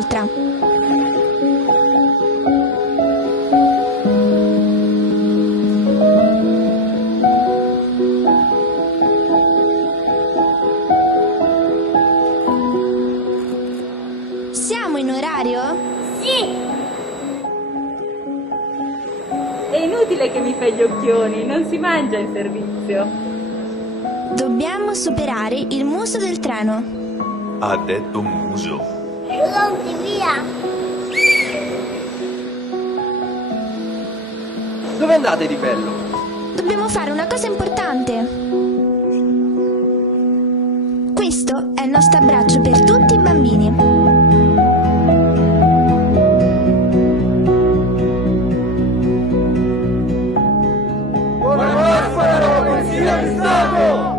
dall'altra. Siamo in orario? Sì! È inutile che mi fai gli occhioni, non si mangia in servizio. Dobbiamo superare il muso del treno. Ha detto muso. Pronti, via! Dove andate di bello? Dobbiamo fare una cosa importante. Questo è il nostro abbraccio per tutti i bambini. Buona Pasqua, Polizia di Stato!